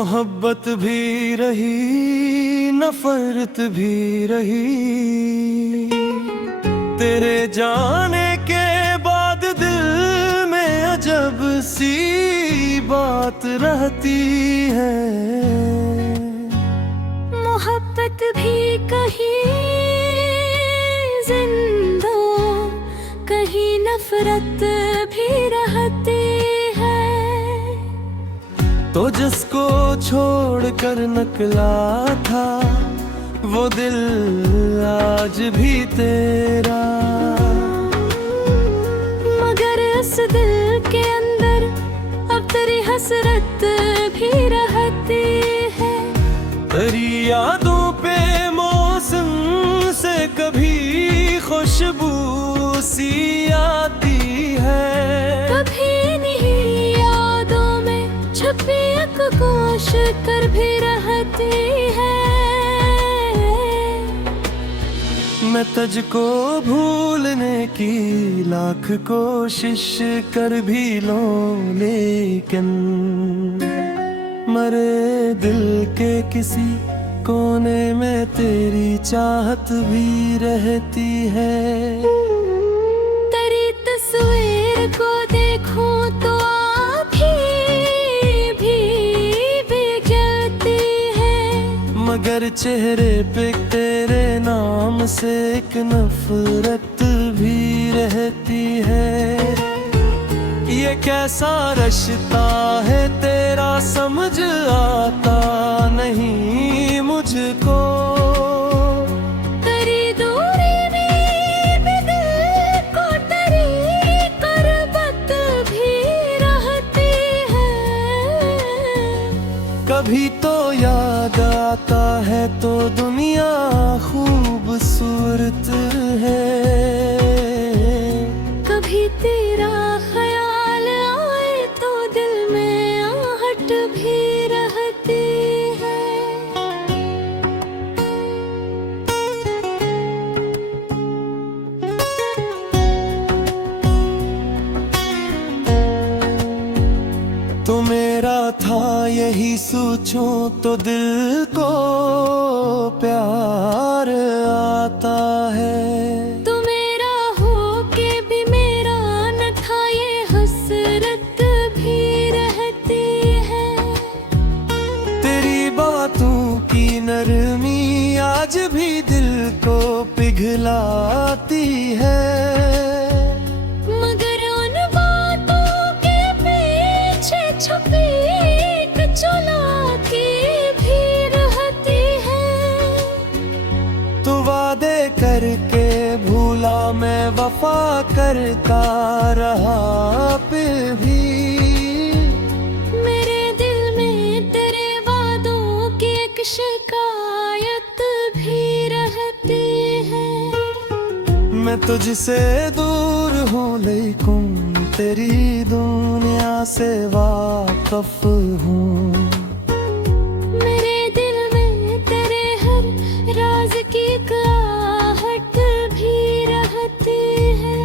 मोहब्बत भी रही, नफरत भी रही। तेरे जाने के बाद दिल में अजब सी बात रहती है। मोहब्बत भी कहीं जिंदा, कहीं नफरत भी रहती है। तो जिसको छोड़ कर निकला था वो दिल आज भी तेरा, मगर इस दिल के अंदर अब तेरी हसरत भी रहती है। तेरी यादों पे मौसम से कभी खुशबू सी आती है, कभी नहीं यादों में छुपी एक कोश कर भी रहती है। मैं तुझको भूलने की लाख कोशिश कर भी लूं, लेकिन मरे दिल के किसी कोने में तेरी चाहत भी रहती है। तेरी तस्वीर को देखूं तो आँखें भी बिगड़ती है, मगर चेहरे पे तेरे नाम से एक नफरत भी रहती है। ये कैसा रिश्ता है तेरा समझ आता नहीं मुझको। तेरी दूरी भी दिल को तेरी करबत भी रहती है। कभी तो याद आता है तो दुनिया खूबसूरत है, कभी तेरा ख्याल आए तो दिल में आहट भी रहती है। तो मेरा था यही सोचूं तो दिल को प्यार आता है। तू मेरा हो के भी मेरा न था ये हसरत भी रहती है। तेरी बातों की नरमी आज भी दिल को पिघलाती है, मगर उन बातों के पीछे छुपी एक चालाकी भी रहती है। तू वादे करके भूला मैं वफा करता रहा फिर भी। मेरे दिल में तेरे वादों की एक शिकायत भी रहती है। मैं तुझसे दूर हूँ लेकिन तेरी दुनिया से वाकिफ हूँ। मेरे दिल में तेरे हर राज की आहट भी रहती है।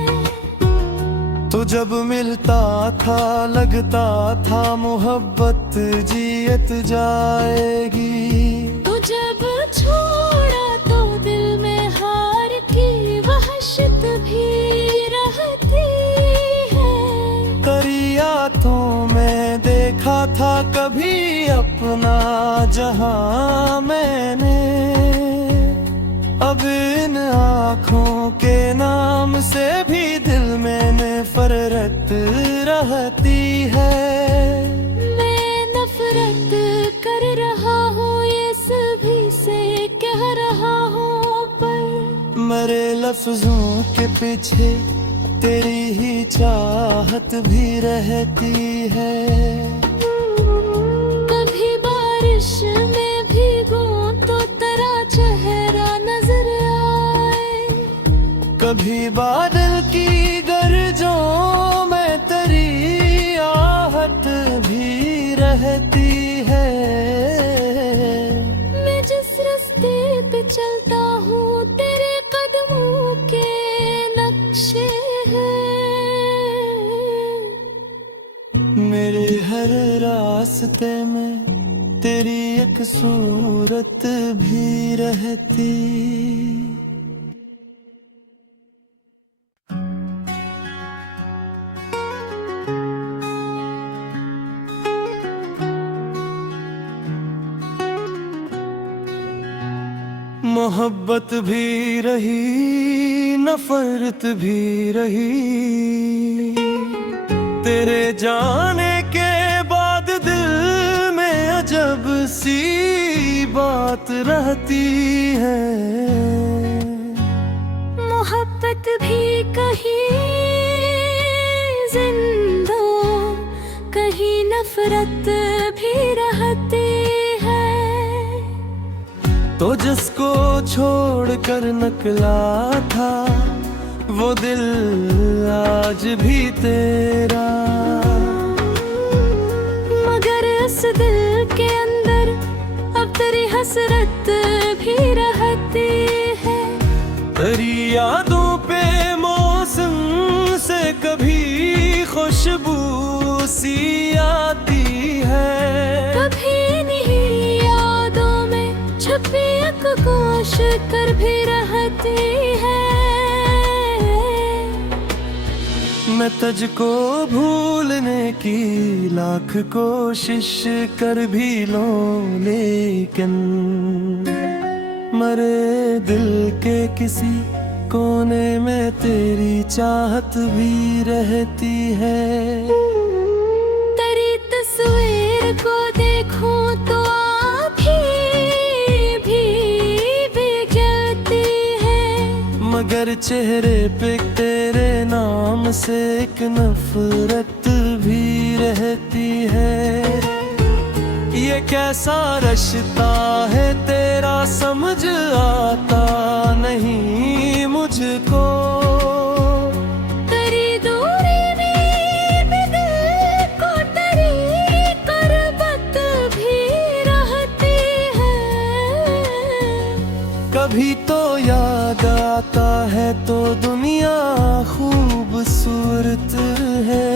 तो जब मिलता था लगता था मोहब्बत जियत जाएगी। तू जब छोड़ा तो दिल में हार की वहशत भी रहती है। तेरी आंखों में देखा था कभी अपना जहां मैंने, अब इन आँखों के नाम से भी दिल में नफरत रहती है। मैं नफरत कर रहा हूँ ये सभी से कह रहा हूँ, पर मेरे लफ्जों के पीछे तेरी ही चाहत भी रहती है। कभी बारिश में भीगूं तो तेरा चेहरा नजर आए, कभी बादल की गरजों में तेरी आहट भी रहती है। मैं जिस रास्ते पे चलता हूँ तेरे कदमों के नक्शे हैं। मेरे हर रास्ते में एक सूरत भी रहती। मोहब्बत भी रही, नफरत भी रही, तेरे जाने के बाद दिल में अजब सी बात रहती है। मोहब्बत भी कहीं जिंदा, कहीं नफरत भी रहती है। तो जिसको छोड़कर निकला था वो दिल आज भी तेरा, मगर इस दिल के अंदर अब तेरी हसरत भी रहती है। तेरी यादों पे मौसम से कभी खुशबू सी आती है, कभी नहीं यादों में छुपी कोश कर भी रहती है। मैं तुझको भूलने की लाख कोशिश कर भी लूं, लेकिन मरे दिल के किसी कोने में तेरी चाहत भी रहती है। तेरी तस्वीर को देखूं तो मगर चेहरे पे तेरे नाम से एक नफरत भी रहती है। ये कैसा रिश्ता है तेरा समझ आता नहीं मुझको। तेरी दूरी भी दिल को तेरी करबत भी रहती है। कभी तो याद आता है तो दुनिया खूबसूरत है,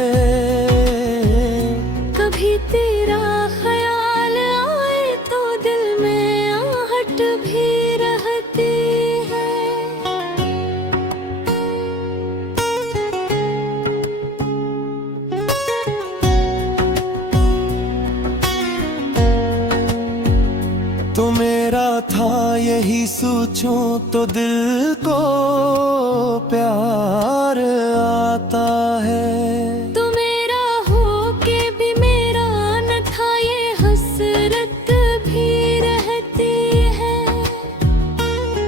कभी तेरा ख्याल आए तो दिल में आहट भी रहती है। तो मेरा था यही सोचूं तो दिल को प्यार आता है। तो मेरा हो के भी मेरा न था ये हसरत भी रहती है।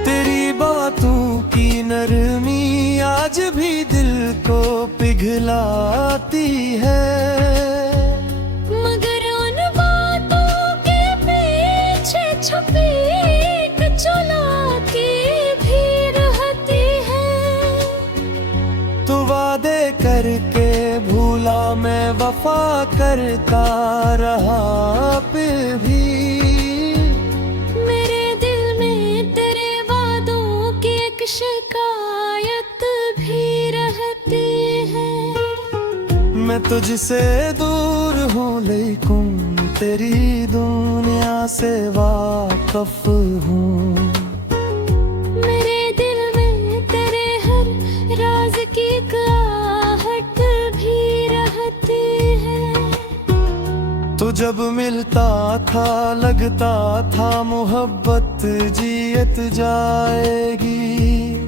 तेरी बातों की नरमी आज भी दिल को पिघलाती है, मगर उन बातों के पीछे छुपी करके भूला मैं वफा करता रहा फिर भी। मेरे दिल में तेरे वादों की एक शिकायत भी रहती है। मैं तुझसे दूर हूँ लेकिन तेरी दुनिया से वाकिफ हूँ। मेरे दिल में तेरे हर राज की तो जब मिलता था लगता था मोहब्बत जियत जाएगी।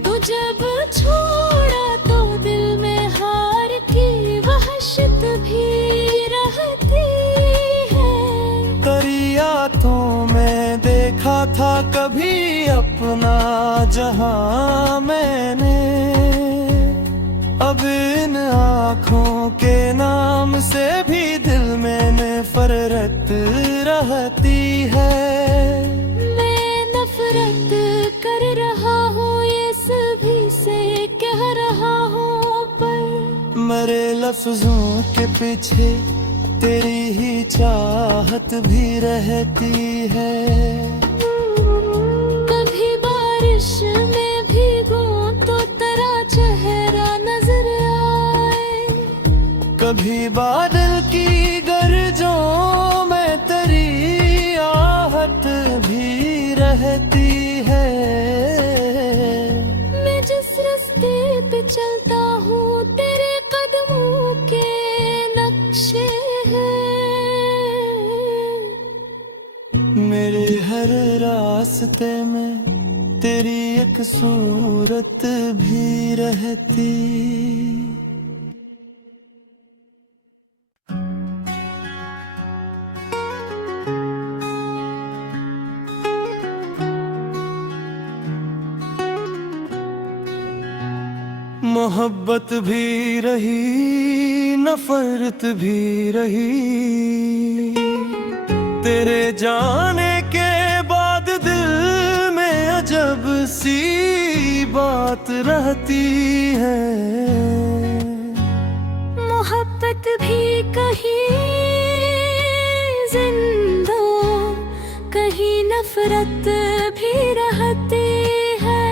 तो जब छोड़ा तो दिल में हार की वहशत भी रहती है। तेरी आंखों में देखा था कभी अपना जहां मैंने, अब इन आँखों के नाम से भी दिल में नफरत रहती है। मैं नफरत कर रहा हूँ ये सभी से कह रहा हूँ, पर मेरे लफ्जों के पीछे तेरी ही चाहत भी रहती है। कभी बारिश में भीगूं तो तेरा चेहरा नजर आए, कभी बादल की गरजों में तेरी आहट रास्ते पे चलता हूँ, तेरे कदमों के नक्शे हैं। मेरे हर रास्ते में तेरी एक सूरत भी रहती। मोहब्बत भी रही, नफरत भी रही, तेरे जाने के बाद दिल में अजब सी बात रहती है। मोहब्बत भी कहीं जिंदा, कहीं नफरत भी रहती है।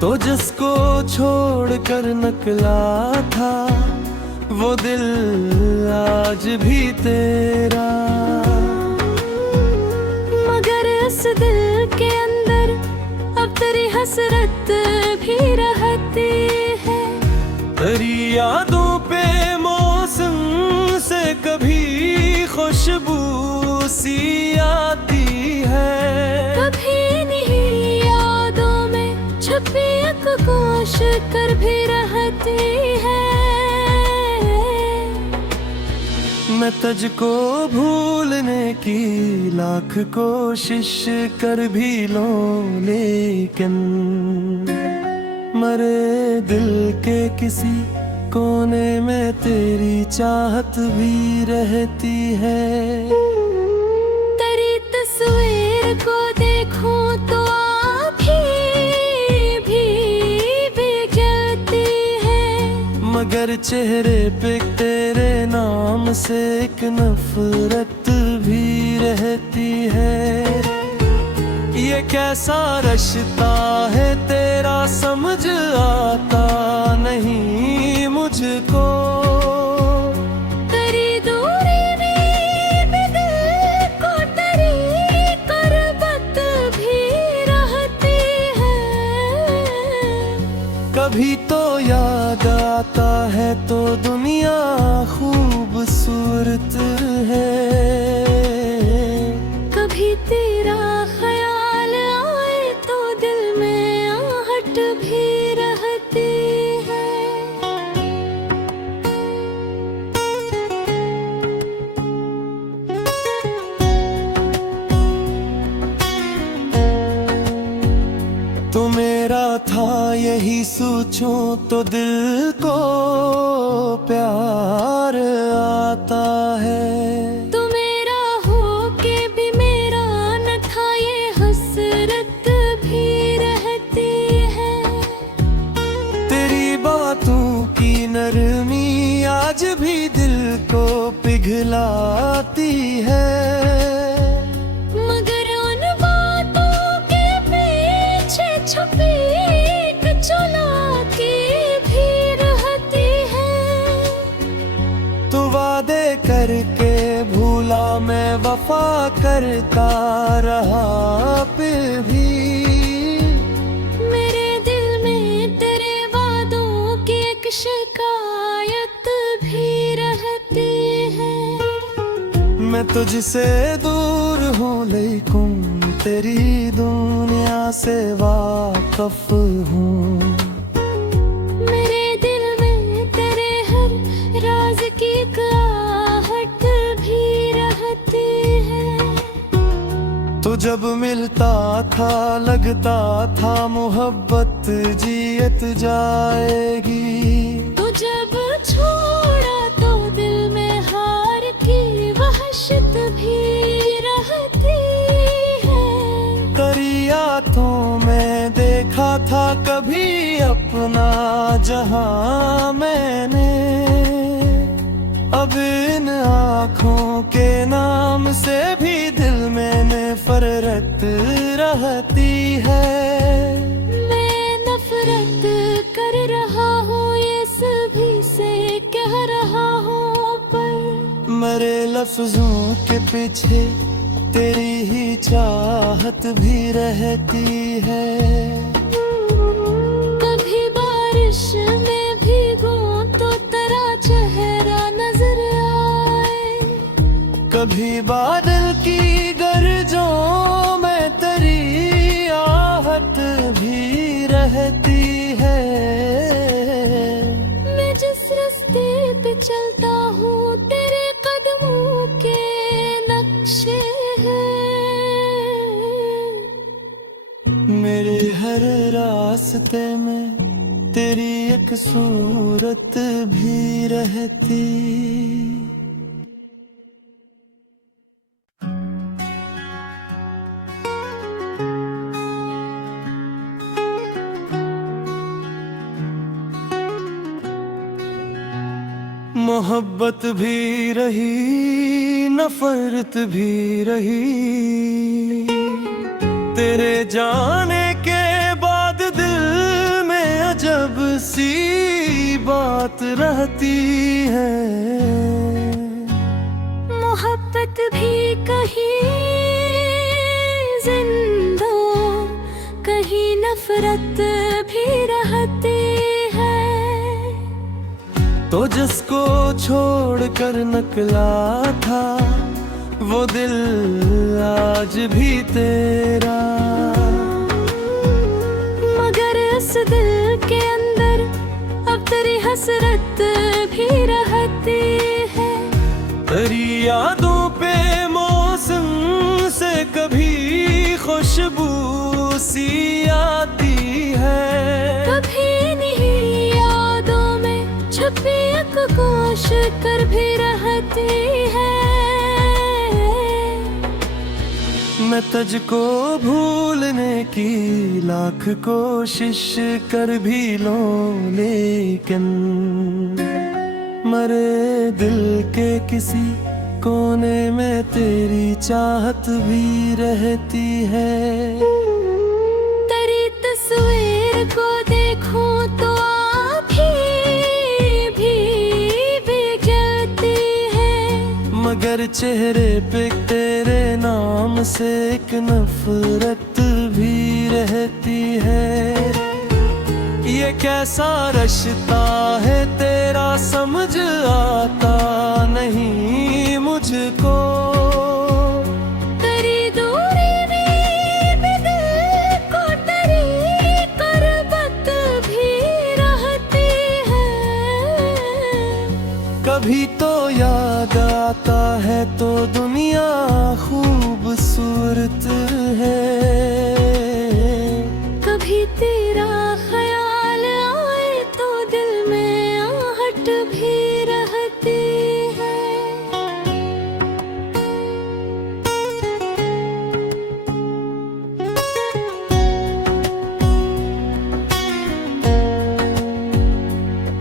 तो जिसको छोड़कर निकला था वो दिल आज भी तेरा, मगर इस दिल के अंदर अब तेरी हसरत भी रहती है। तेरी यादों पे मौसम से कभी खुशबू सी आती है, कभी नहीं यादों में छुपी एक कोश कर भी रहती है। मैं तुझको भूलने की लाख कोशिश कर भी लूं, लेकिन मरे दिल के किसी कोने में तेरी चाहत भी रहती है। तेरी तस्वीर को देखूं तो आँखें भी पिघलती है, मगर चेहरे पे तेरे नाम से एक नफरत भी रहती है। ये कैसा रिश्ता है तेरा समझ आता नहीं मुझको। तेरी दूरी भी दिल को तेरी करबत भी रहती है। कभी तो याद आता है तो दुनिया खूबसूरत है, कभी तेरा ख्याल आए तो दिल में आहट भी रहती है। तो मेरा था यही सोचूं तो दिल को प्यार आता है। तू मेरा हो के भी मेरा न था, ये हसरत भी रहती है। तेरी बातों की नरमी आज भी दिल को पिघलाती है, मगर उन बातों के पीछे छुपी एक चालाकी भी रहती है। तू वादे करके भूला, मैं वफा करता रहा फिर भी। मेरे दिल में तेरे वादों की एक शिकायत भी रहती है। मैं तुझसे दूर हूँ लेकिन तेरी दुनिया से वाकिफ हूँ। मेरे दिल में तेरे हर राज की आहट भी रहती है। तो जब मिलता था लगता था मोहब्बत जियत जाएगी। तो जब छोड़ा तो दिल में हार की वहशत भी रहती है। तेरी आंखों में देखा था कभी अपना जहां मैंने, अब इन आँखों के नाम से भी दिल में नफरत रहती है। मैं नफरत कर रहा हूँ, ये सभी से कह रहा हूँ, पर मेरे लफ्जों के पीछे तेरी ही चाहत भी रहती है। कभी बादल की गरजों में तेरी आहट भी रहती है। मैं जिस रास्ते पे चलता हूँ तेरे कदमों के नक्शे हैं। मेरे हर रास्ते में तेरी एक सूरत भी रहती। मोहब्बत भी रही, नफरत भी रही। तेरे जाने के बाद दिल में अजब सी बात रहती है। मोहब्बत भी कहीं जिंदा, कहीं नफरत भी रहती है। तो जिसको छोड़कर निकला था वो दिल आज भी तेरा, मगर इस दिल के अंदर अब तेरी हसरत भी रहती है। तेरी यादों पे मौसम से कभी खुशबू सी आती है। कभी नहीं यादों में छुपी एक कोश कर भी रहती है। मैं तुझको भूलने की लाख कोशिश कर भी लूं, लेकिन मरे दिल के किसी कोने में तेरी चाहत भी रहती है। तेरी तस्वीर को देखूं तो आँखें भी बिगड़ती है। मगर चेहरे पे तेरे नाम से एक नफरत भी रहती है। ये कैसा रिश्ता है तेरा समझ आता नहीं मुझको। तेरी दूरी भी दिल को तेरी करबत भी रहती है। कभी तो याद आता है तो दुनिया खूबसूरत है। कभी तेरा ख्याल आए तो दिल में आहट भी रहती है।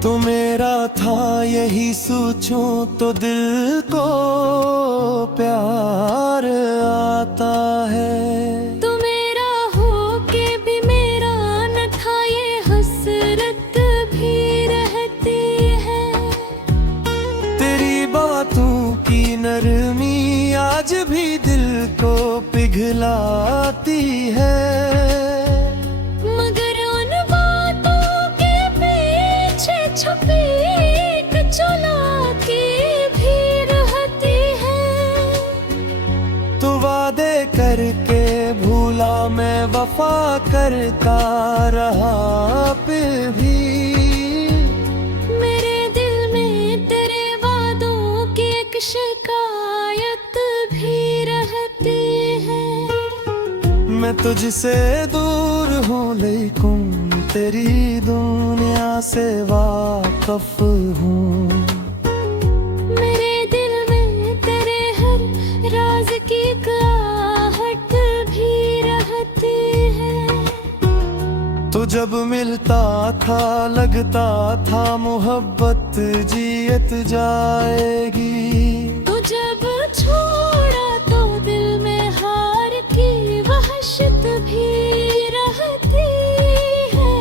तो मेरा था यही सोचूं तो दिल को प्यार आता है। तू मेरा हो के भी मेरा न था ये हसरत भी रहती है। तेरी बातों की नरमी आज भी दिल को पिघलाती है। मगर उन बातों के पीछे छुपी एक चालाकी भी रहती है। तू वादे करके भूला मैं वफा करता रहा फिर भी। मेरे दिल में तेरे वादों की एक शिकायत भी रहती है। मैं तुझसे दूर हूँ लेकिन तेरी दुनिया से वाकफ हूँ। मेरे दिल में तेरे हर राज की आहट भी रहती है। तो जब मिलता था लगता था मोहब्बत जीत जाएगी। तू जब छोड़ा तो दिल में हार की वहशत भी रहती है।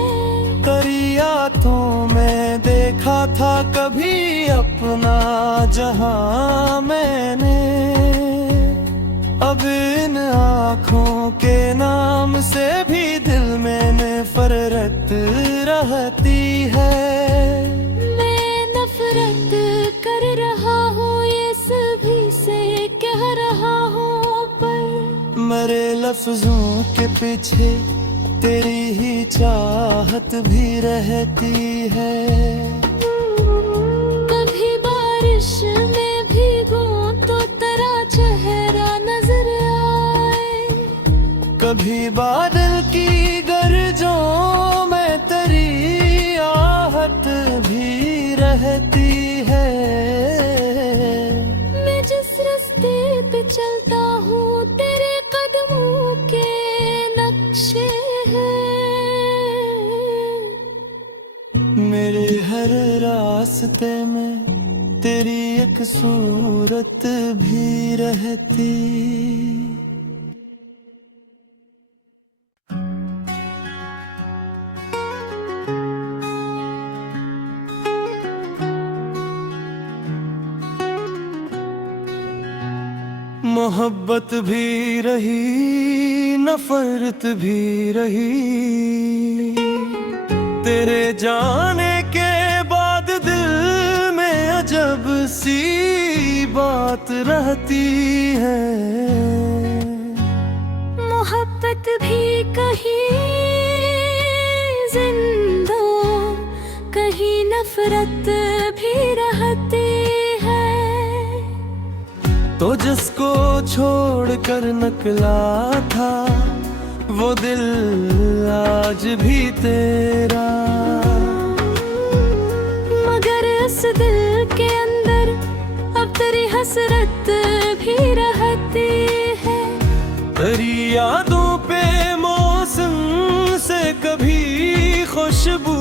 तेरी यादों में देखा था कभी अपना जहां मैंने। अब इन आँखों के नाम से भी दिल में नफरत रहती है। मैं नफरत कर रहा हूँ ये सभी से क्या लफ्जों के पीछे तेरी ही चाहत भी रहती है। कभी बारिश में भीगूं तो तेरा चेहरा नजर आए, कभी बादल की गरजों में तेरी आहट भी रहती है। मैं जिस रास्ते पे चलता हूँ तेरे कदमों के नक्शे हैं। मेरे हर रास्ते में तेरी एक सूरत भी रहती। मोहब्बत भी रही, नफरत भी रही, तेरे जाने के बाद दिल में अजब सी बात रहती है। मोहब्बत भी कहीं जिंदा, कहीं नफरत भी रहती है। तो जिसको छोड़कर निकला था वो दिल आज भी तेरा, मगर इस दिल के अंदर अब तेरी हसरत भी रहती है। तेरी यादों पे मौसम से कभी खुशबू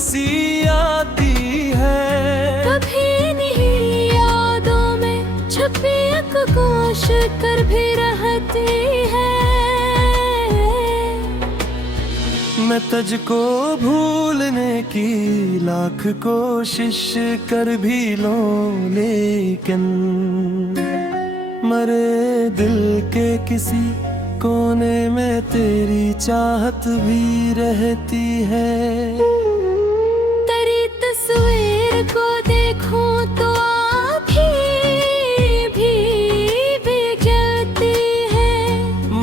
सी आती है, कभी नहीं यादों में छुपी एक कोश कर भी रहती है। मैं तुझको भूलने की लाख कोशिश कर भी लूं, लेकिन मरे दिल के किसी कोने में तेरी चाहत भी रहती है। तेरी तस्वीर को देखूं तो आँखें भी बिगड़ती है,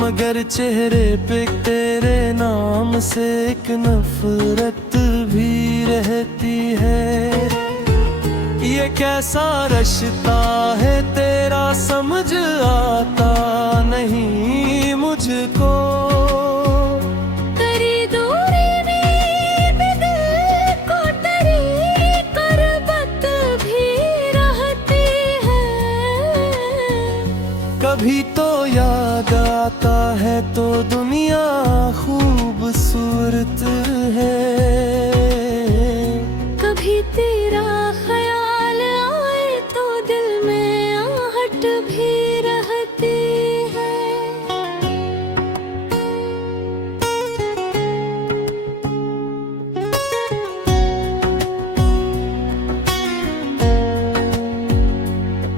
मगर चेहरे पे तेरे नाम से एक नफरत भी रहती है। ये कैसा रिश्ता है तेरा समझ आता नहीं मुझको। तेरी दूरी भी दिल को तेरी करबत भी रहती है। कभी तो याद आता है तो दुनिया खूबसूरत है, कभी तेरा ख्याल आए तो दिल में आहट भी रहती है।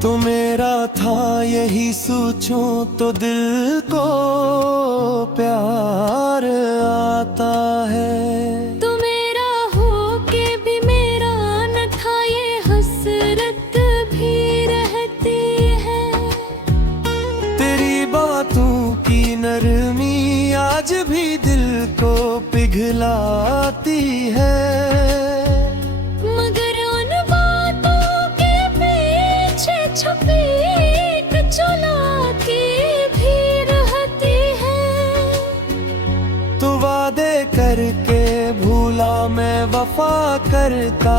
तो मेरा था यही सोचूं तो दिल को प्यार आता है। तू मेरा हो के भी मेरा न था ये हसरत भी रहती है। तेरी बातों की नरमी आज भी दिल को पिघलाती है, मगर उन बातों के पीछे छुपी एक चुनौती भी रहती है। तू वादे करके भूला मैं वफा करता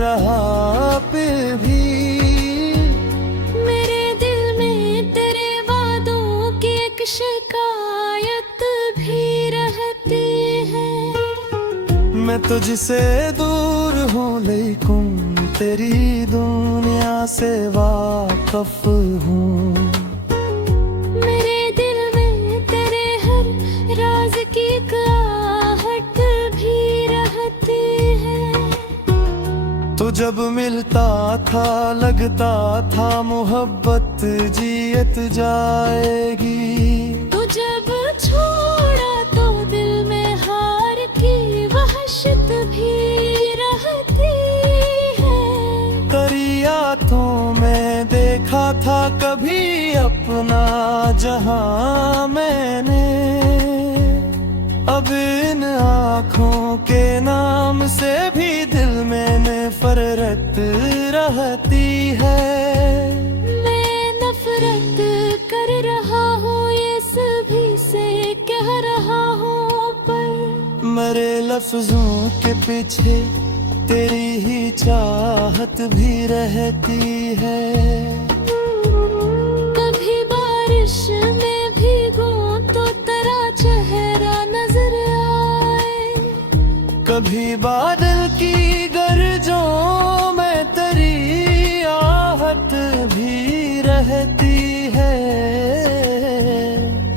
रहा फिर भी। मेरे दिल में तेरे वादों की एक शिकायत भी रहती है। मैं तुझसे दूर हूँ लेकिन तेरी दुनिया से वाकफ हूँ। मेरे दिल में तेरे हर राज की आहट भी रहती है। तो जब मिलता था लगता था मोहब्बत जीत जाएगी। तू जब छोड़ा तो दिल में हार की वहशत भी रहती है। तेरी आंखों में देखा था कभी अपना जहां मैंने, अब इन आँखों के नाम से भी दिल में नफरत रहती है। मैं नफरत कर रहा हूँ ये सभी से कह रहा हूँ, पर मेरे लफ्जों के पीछे तेरी ही चाहत भी रहती है। कभी बारिश में भीगूं तो तेरा चेहरा नजर आए, कभी बादल की गरजों में तेरी आहट भी रहती है।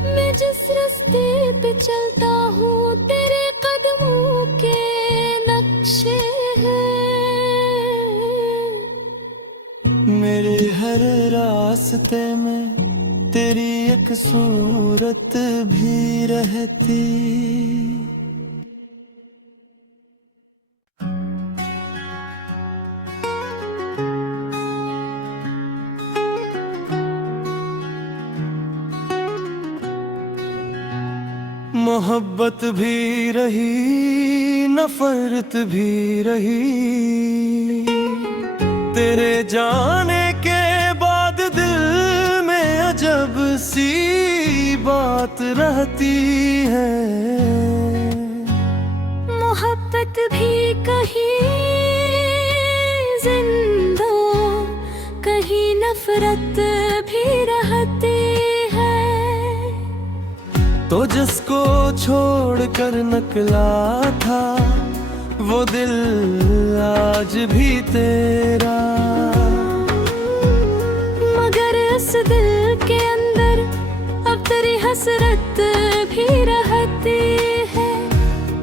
मैं जिस रास्ते पे चलता हूँ तेरे कदमों के नक्शे हैं। मेरे हर रास्ते में तेरी एक सूरत भी रहती। मोहब्बत भी रही, नफरत भी रही। तेरे जाने के बाद दिल में अजब सी बात रहती है। मोहब्बत भी कहीं जिंदा, कहीं नफरत भी रहती है। तो जिसको छोड़कर नकला था वो दिल आज भी तेरा, मगर इस दिल के अंदर अब तेरी हसरत भी रहती है।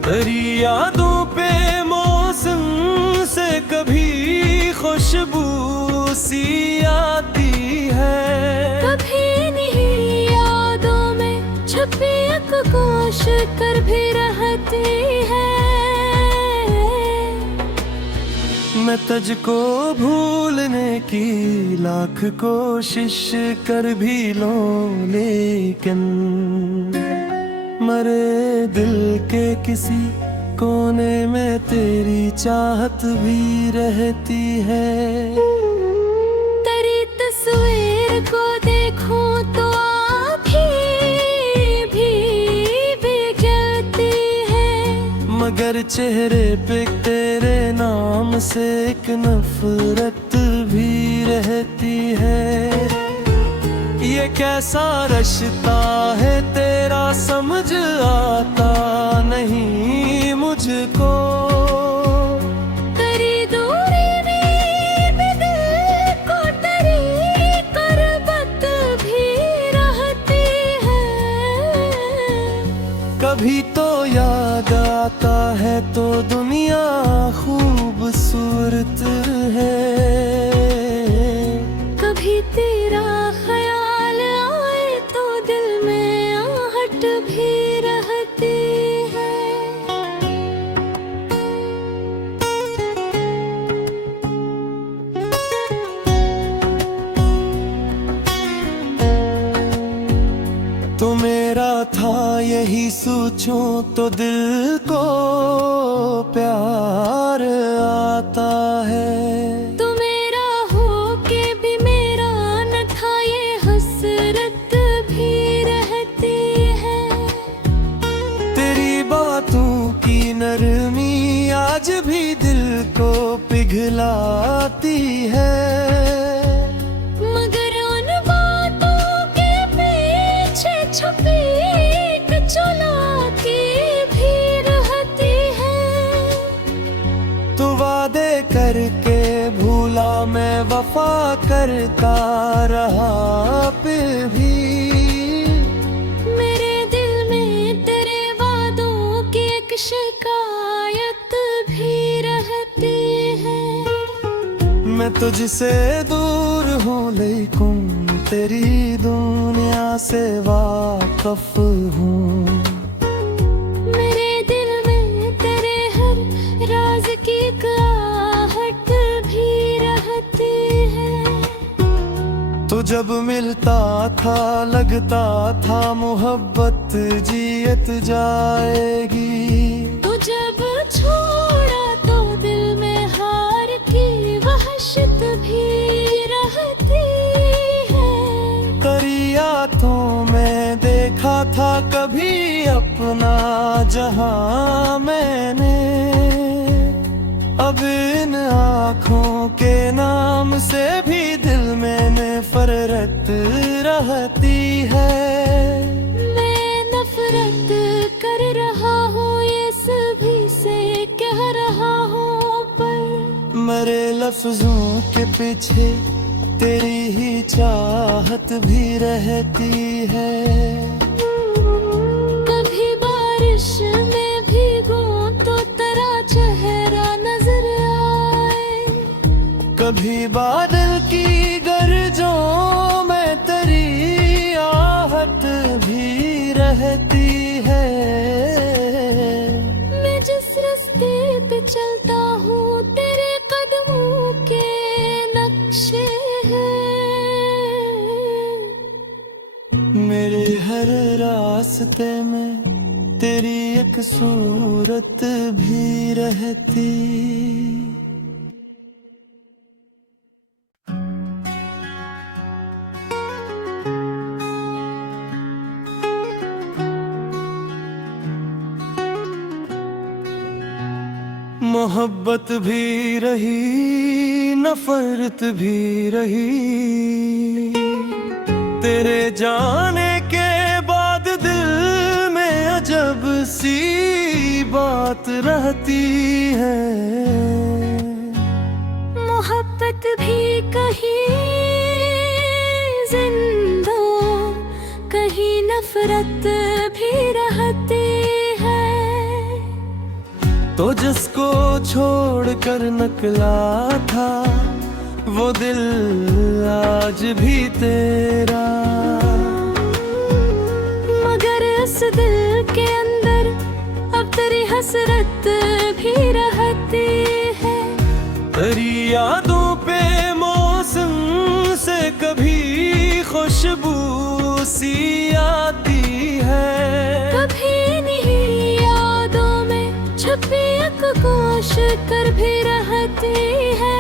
तेरी यादों पे मौसम से कभी खुशबू सी आती है। कभी नहीं यादों में छुपी एक कोश कर भी रहती है। मैं तुझको भूलने की लाख कोशिश कर भी लूं, लेकिन मरे दिल के किसी कोने में तेरी चाहत भी रहती है। तेरी तस्वीर को देखूं तो आँखें भी बिगड़ती है, मगर चेहरे पे तेरे नाम से एक नफरत भी रहती है। ये कैसा रिश्ता है तेरा समझ आता नहीं मुझको। तेरी दूरी भी दिल को तेरी करबत भी रहती है। कभी तो याद आता है तो दुनिया खूबसूरत है। कभी तेरा ख्याल आए तो दिल में आहट भी रहती है। तो मेरा था यही सोचूं तो दिल को प्यार आता है। तू मेरा हो के भी मेरा न था ये हसरत भी रहती है। तेरी बातों की नरमी आज भी दिल को पिघलाती है। मगर उन बातों के पीछे छुपी एक चालाकी भी रहती है। तू वादे करके भूला मैं वफा करता रहा फिर भी। मेरे दिल में तेरे वादों की एक शिकायत भी रहती है। मैं तुझसे दूर हूँ लेकिन तेरी दुनिया से वाकिफ हूँ। मेरे दिल में तेरे हर राज की आहट भी रहती है। जब मिलता था लगता था मोहब्बत जियत जाएगी। तू जब छोड़ा तो दिल में हार की वहशत भी रहती है। दरियातों में देखा था कभी अपना जहां मैंने, अब इन आँखों के नाम से भी दिल में नफरत रहती है। मैं नफरत कर रहा हूँ ये सभी से कह रहा हूँ, पर मेरे लफ्जों के पीछे तेरी ही चाहत भी रहती है। कभी बारिश में भीगूं तो तेरा चेहरा नजर आए, कभी बादल की गरजों में तेरी आहट भी रहती है। मैं जिस रास्ते पे चलता हूँ तेरे कदमों के नक्शे हैं। मेरे हर रास्ते में तेरी एक सूरत भी रहती। मोहब्बत भी रही नफरत भी रही, तेरे जाने के बाद दिल में अजब सी बात रहती है। मोहब्बत भी कहीं जिंदा कहीं नफरत भी रहती है। तो जिसको छोड़कर निकला था वो दिल आज भी तेरा, मगर इस दिल के अंदर अब तेरी हसरत भी रहती है। तेरी यादों पे मौसम से कभी खुशबू सी आती है, कभी नहीं यादों में छुपी एक कोश कर भी रहती है।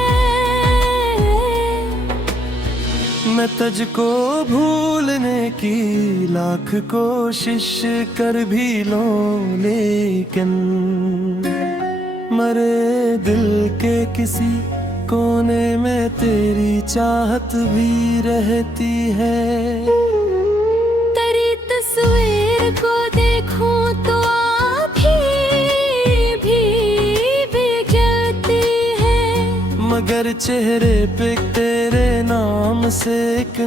मैं तुझको भूलने की लाख कोशिश कर भी लूं, लेकिन मरे दिल के किसी कोने में तेरी चाहत भी रहती है। तेरी तस्वीर को देखूं तो आँखें भी बिगड़ती है, मगर चेहरे पे तेरे नाम से एक